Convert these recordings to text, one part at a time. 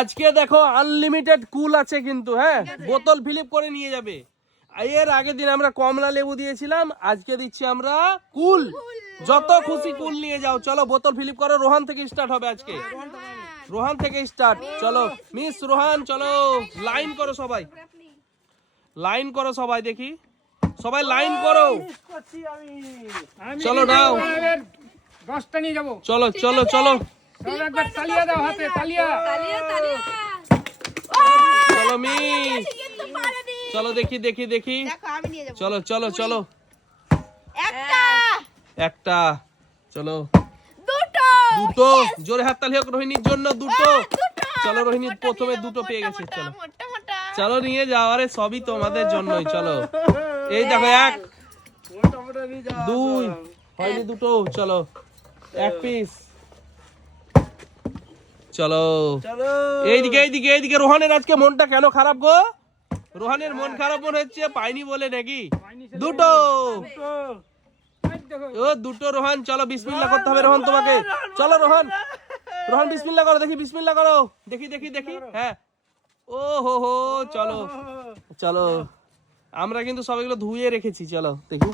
আজকে দেখো আনলিমিটেড কুল আছে কিন্তু, হ্যাঁ বোতল ফিলিপ করে নিয়ে যাবে। এর আগের দিন আমরা কমলা লেবু দিয়েছিলাম, আজকে দিচ্ছি আমরা কুল। যত খুশি কুল নিয়ে যাও। চলো বোতল ফিলিপ করো। রোহান থেকে স্টার্ট হবে আজকে, রোহান থেকে স্টার্ট। চলো মিস রোহান, চলো লাইন করো সবাই, লাইন করো সবাই, দেখি সবাই লাইন করো। চলো নাও, 10টা নিয়ে যাবো। চলো চলো চলো একবার তালিয়া দাও, হাতে তালিয়া। চলো মিস, চলো দেখি দেখি দেখি, চলো চলো চলো। একটা, চলো দুটো, জোরে হাততালি হোক রোহিণীর জন্য। দুটো, চলো রোহিণী প্রথমে দুটো পেয়ে গেছে। চলো চলো নিয়ে যাও, আরে সবই তোমাদের জন্যই। চলো এই দেখো, এক দুই হয়নি, দুটো। চলো এক পিস। চলো এইদিকে এইদিকে এইদিকে। রোহানের আজকে মনটা কেন খারাপ গো? রোহানের মন খারাপ মনে হচ্ছে, পাইনি বলে নাকি? দুটো, ও দুটো রোহান। চলো বিসমিল্লাহ করতে হবে রোহান তোমাকে। চলো রোহান, রোহান বিসমিল্লাহ করো, দেখি বিসমিল্লাহ করো, দেখি দেখি দেখি। হ্যাঁ, ও হো হো। চলো চলো, আমরা কিন্তু সবগুলো ধুয়ে রেখেছি। চলো দেখি,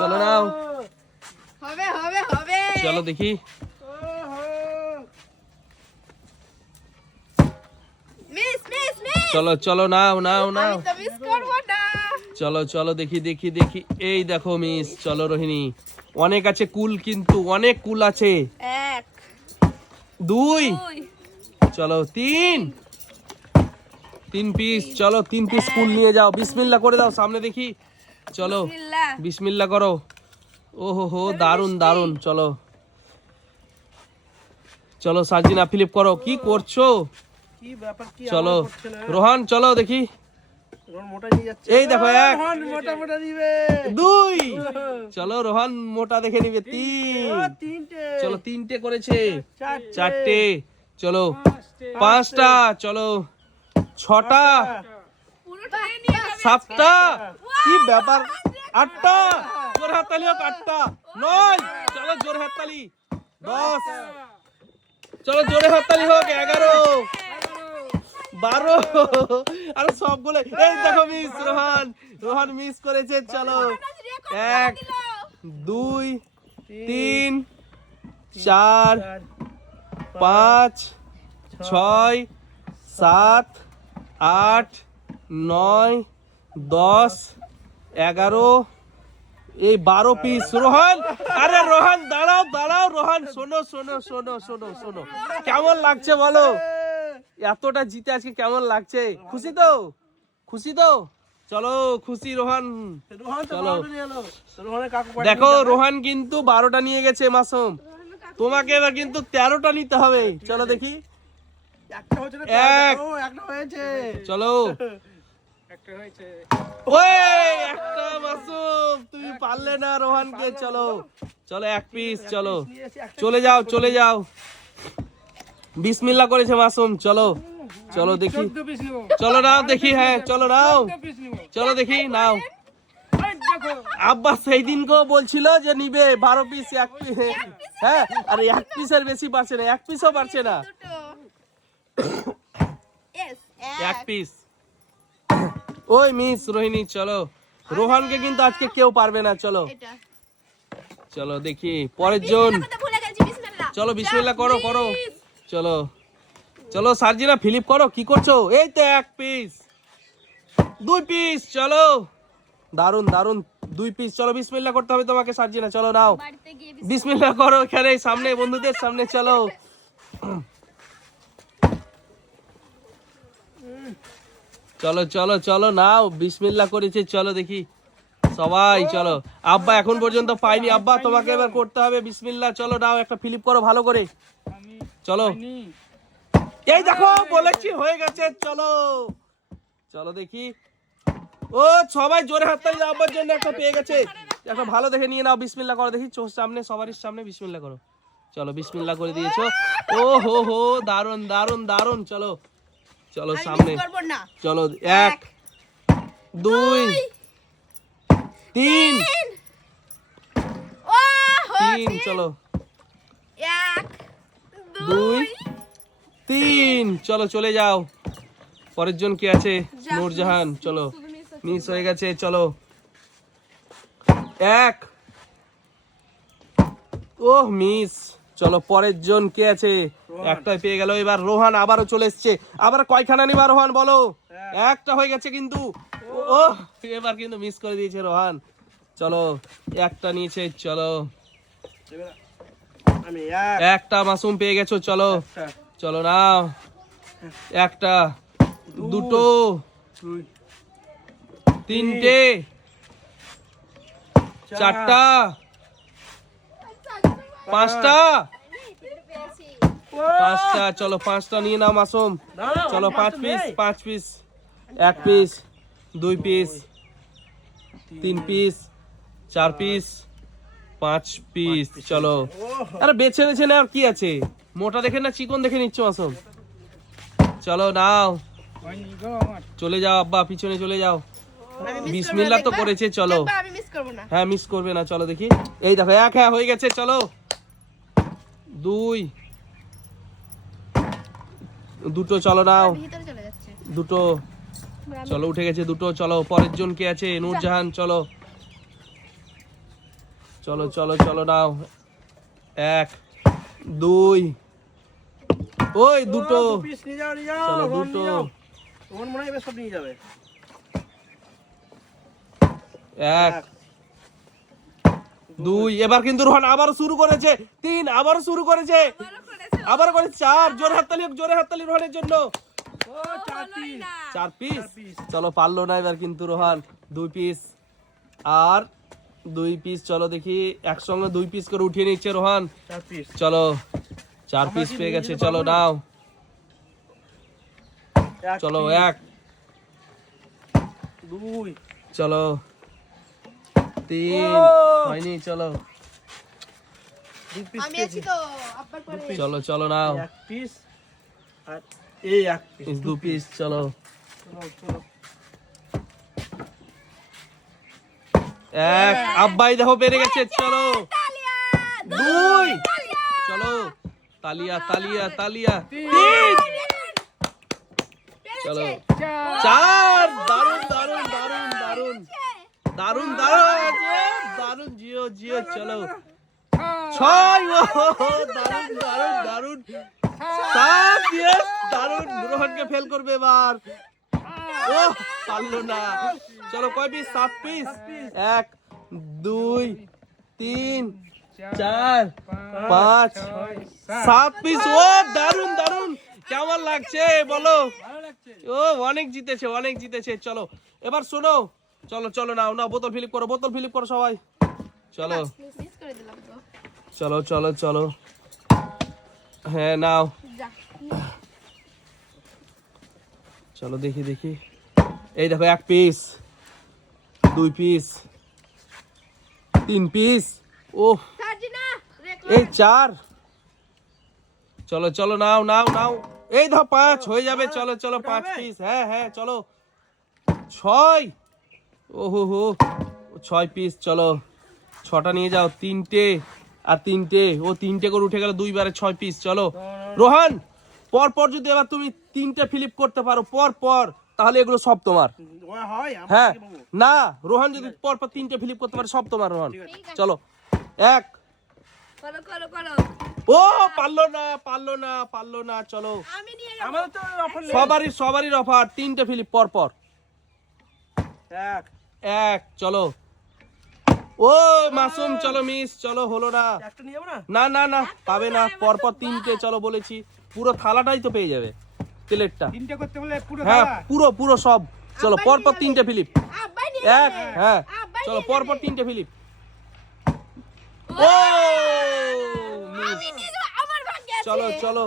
চলো নাও, হবে হবে হবে। চলো দেখি। Miss miss miss. চলো চলো নাও নাও নাও। আমি তো মিস করব না। চলো চলো দেখি দেখি দেখি। এই দেখো মিস। চলো রোহিণী, অনেক আছে কুল, কিন্তু অনেক কুল আছে। এক দুই, দুই চলো তিন, তিন পিস। চলো তিন পিস কুল নিয়ে যাও। বিসমিল্লাহ করে দাও সামনে দেখি। চলো বিসমিল্লাহ। বিসমিল্লাহ করো। ও হো হো, দারুন দারুন। চলো চলো সাজিনা ফিলিপ করো। কি করছো? কি ব্যাপার, কি চলো রোহান, চলো দেখি। মোটা নিয়ে যাচ্ছে। এই দেখো, এক মোটা মোটা দিবে। দুই, চলো রোহান মোটা দেখে নিবে। তিন, তিনটে। চলো তিনটে করেছে। চারটে। চারটে, চলো পাঁচটা, চলো ছটা, পুরোটা নিয়ে যাবে। সাতটা, কি ব্যাপার, আটটা, জোরে হাততালি হোক। আটটা, নয়, চলো জোরে হাততালি। 10, চলো জোরে হাততালি হোক। 11, 12, আরে সবগুলো। এই দেখো মিস রোহান, রোহান মিস করেছে। চলো 1 2 3 4 5 6 7 8 9 10 11, এই 12 পিস। রোহান, আরে রোহান দাঁড়াও দাঁড়াও। রোহান শোনো শোনো শোনো শোনো শোনো, কেমন লাগছে বলো? এতটা জিতে আজকে কেমন লাগছে? খুশি তো? খুশি তো? চলো খুশি রোহান। চলো দেখো, রোহান কিন্তু 12টা নিয়ে গেছে মাসুম, তোমাকে এবার কিন্তু 13টা নিতে হবে। চলো দেখি। এক, চলো ওই একটা মাসুম, তুমি পারলে না রোহানকে। চলো চলো এক পিস। চলো চলে যাও চলে যাও। বিসমিল্লাহ করেছে মাসুম। চলো চলো দেখি, চলো নাও দেখি। হ্যাঁ চলো নাও, চলো দেখি নাও। আব্বা সেই দিনকেও বলছিল যে নিবে 12 পিস, এক পিস। হ্যাঁ, আর এক পিসের বেশি পারছে না, এক পিসও পারছে না। এক পিস। ওই মিস রোহিণী, চলো রোহানকে কিন্তু আজকে কেউ পারবে না। চলো চলো দেখি পরের জন। চলো বিসমিল্লাহ করো করো। চলো চলো সার্জিনা ফিলিপ করো। কি করছো? এই তো এক পিস, দুই পিস। চলো দারুন দারুন, দুই পিস। চলো বিসমিল্লাহ করতে হবে তোমাকে সার্জিনা। চলো নাও বিসমিল্লাহ করো, এখানে সামনে বন্ধুদের সামনে। চলো চলো চলো চলো নাও, বিসমিল্লাহ করেছে। চলো দেখি সবাই। চলো আব্বা এখন পর্যন্ত পাইনি, আব্বা তোমাকে এবার করতে হবে। বিসমিল্লাহ, চলো নাও একটা ফিলিপ করো ভালো করে। চলো এই দেখো, বলেছি হয়ে গেছে। চলো চলো দেখি। ও সবাই জোরে হাততালি দাও, আব্বার জন্য একটা পেয়ে গেছে। একটা ভালো দেখে নিয়ে নাও। বিসমিল্লাহ করো দেখি, চোখ সামনে সবারই সামনে বিসমিল্লাহ করো। চলো বিসমিল্লাহ করে দিয়েছো। ও হো হো, দারুন দারুন দারুন। চলো চলো সামনে। চলো 1 2 3 3, চলো 1 2 3 3 চলো চলে যাও পরের জন কে আছে নূরজাহান চলো মিস হয়ে গেছে চলো 1 ওহ মিস চলো পরের জন কে আছে একটাই পেয়ে গেল এবার রোহান আবারও চলে এসছে আবার কয়খানা নিবা রোহান বলো একটা হয়ে গেছে কিন্তু ও এবার কিন্তু মিস করে দিয়েছে রোহান চলো একটা নিয়েছে চলো আমি একটা মাসুম পেয়ে গেছো চলো চলো নাও একটা দুটো তিনটে চারটা পাঁচটা পাঁচটা চলো পাঁচটা নিয়ে নাও মাসুম চলো 5 piece 1 piece 2 piece 3 piece 4 piece 5 piece চলো আরে বেছে বেছে নাও কি আছে মোটা দেখে না চিকন দেখে নিচ্ছ মাসুম চলো নাও চলে যাও আব্বা পিছনে চলে যাও বিসমিল্লাহ তো করেছে চলো আমি মিস করব না হ্যাঁ মিস করবে না চলো দেখি এই দেখো এক হ্যাঁ হয়ে গেছে চলো 2 দুটো চলো নাও ভিতরে চলে যাচ্ছে দুটো চলো উঠে গেছে দুটো চলো পরের জন কে আছে নূরজাহান চলো চলো চলো চলো নাও 1 2 ওই দুটো পিস নিয়ে যাও চলো রোহন দুটো নিয়ে যাও। রোহন মনে হয় এবার সব নিয়ে যাবে 1 2 এবার কিন্তু রোহান আবার শুরু করেছে 3 আবার শুরু করেছে আবার করে 4 জোরে হাততালি রোহানের জন্য ও 4 পিস 4 পিস চলো পারলো না এবার কিন্তু রোহান 2 পিস আর 2 পিস চলো দেখি একসঙ্গে 2 পিস করে উঠিয়ে নিচ্ছে রোহান 4 পিস চলো 4 পিস পেয়ে গেছে চলো নাও চলো 1 2 চলো 3 হয়নি চলো 2 পিস আমি আছি তো আব্বার পরে চলো চলো নাও 1 পিস আর এই 1 পিস 2 পিস চলো চলো 1 আব্বাই দেখো বেড়ে গেছে চলো 2 চলো তালিয়া তালিয়া তালিয়া 3 চলো 4 দারুন দারুন দারুন দারুন দারুন দারুন দারুন জিও জিও চলো 6 দারুন দারুন দারুন 7 ইয়েস দারুন রোহনকে ফেল করবে এবার ও পারলো না চলো কয় পিস 7 পিস 1 2 3 4 5 7 পিস ও দারুন দারুন কেমন লাগছে বলো ও অনেক জিতেছে চলো এবার শোনো চলো চলো নাও নাও বোতল ফিলিপ করো সবাই চলো মিস করে দিলাম তো চলো চলো চলো হ্যাঁ নাও যা চলো দেখি দেখি এই দেখো 1 পিস 2 পিস 3 পিস ও সার্জিনা এই 4 চলো চলো নাও নাও নাও এই দেখো 5 হয়ে যাবে চলো চলো 5 পিস হ্যাঁ হ্যাঁ চলো 6 ওহো হো 6 পিস চলো 6টা নিয়ে যাও 3টে আর 3টে ও 3টে করে উঠে গেল 2 বারে 6 পিস চলো রোহান পর পর যদি এবার তুমি 3টে ফ্লিপ করতে পারো পর পর তাহলে এগুলো সব তোমার হয় হ্যাঁ না রোহান যদি পর পর 3টে ফ্লিপ করতে পারে সব তোমার রোহান চলো 1 করো ও পারলো না চলো আমি নিয়ে যাব আমাদের তো অফার সবারই অফার 3টে ফ্লিপ পর পর 1 চলো ও মাসুম চলো মিস চলো হলো না একটা নিয়ে যাবো না না না না পাবে না পর পর 3টে চলো বলেছি পুরো থালাটাই তো পেয়ে যাবে প্লেটটা 3টে করতে বলে পুরো হ্যাঁ পুরো সব চলো পর পর 3টে ফ্লিপ আব্বাই নিয়ে 1 হ্যাঁ চলো পর পর 3টে ফ্লিপ ও মিস আমি নিয়ে যাব আমার ভাগ্যে আছে চলো চলো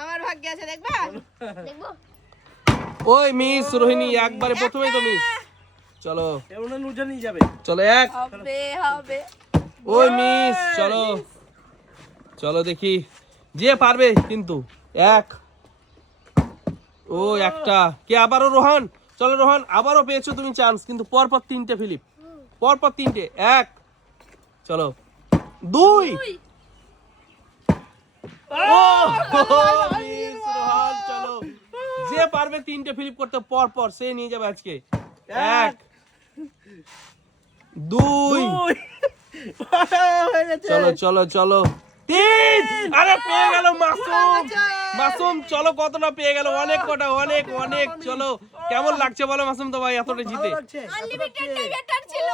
আমার ভাগ্যে আছে দেখবা দেখবো ওই মিস রোহিণী একবারে প্রথমেই তো মিস চলো এমন নুজা নিয়ে যাবে চলো 1 হবে ওই মিস চলো চলো দেখি যে পারবে কিন্তু 1 ও একটা কে আবারও রোহান চলো রোহান আবারও পেয়েছো তুমি চান্স কিন্তু পরপর 3টে ফিলিপ পরপর 3টে 1 চলো 2 ও মিস রোহান চলো পারবে 3টে ফ্লিপ করতে পর পর সে নিয়ে যাবে আজকে। 1 2 হয়ে গেছে। চলো চলো চলো 3। আরে পেয়ে গেল মাসুম। মাসুম চলো কতটা পেয়ে গেল, অনেক কটা, অনেক অনেক। চলো কেমন লাগছে বলো মাসুম তো ভাই এতটা জিতে? ভালো লাগছে। আনলিমিটেড বেটার ছিল।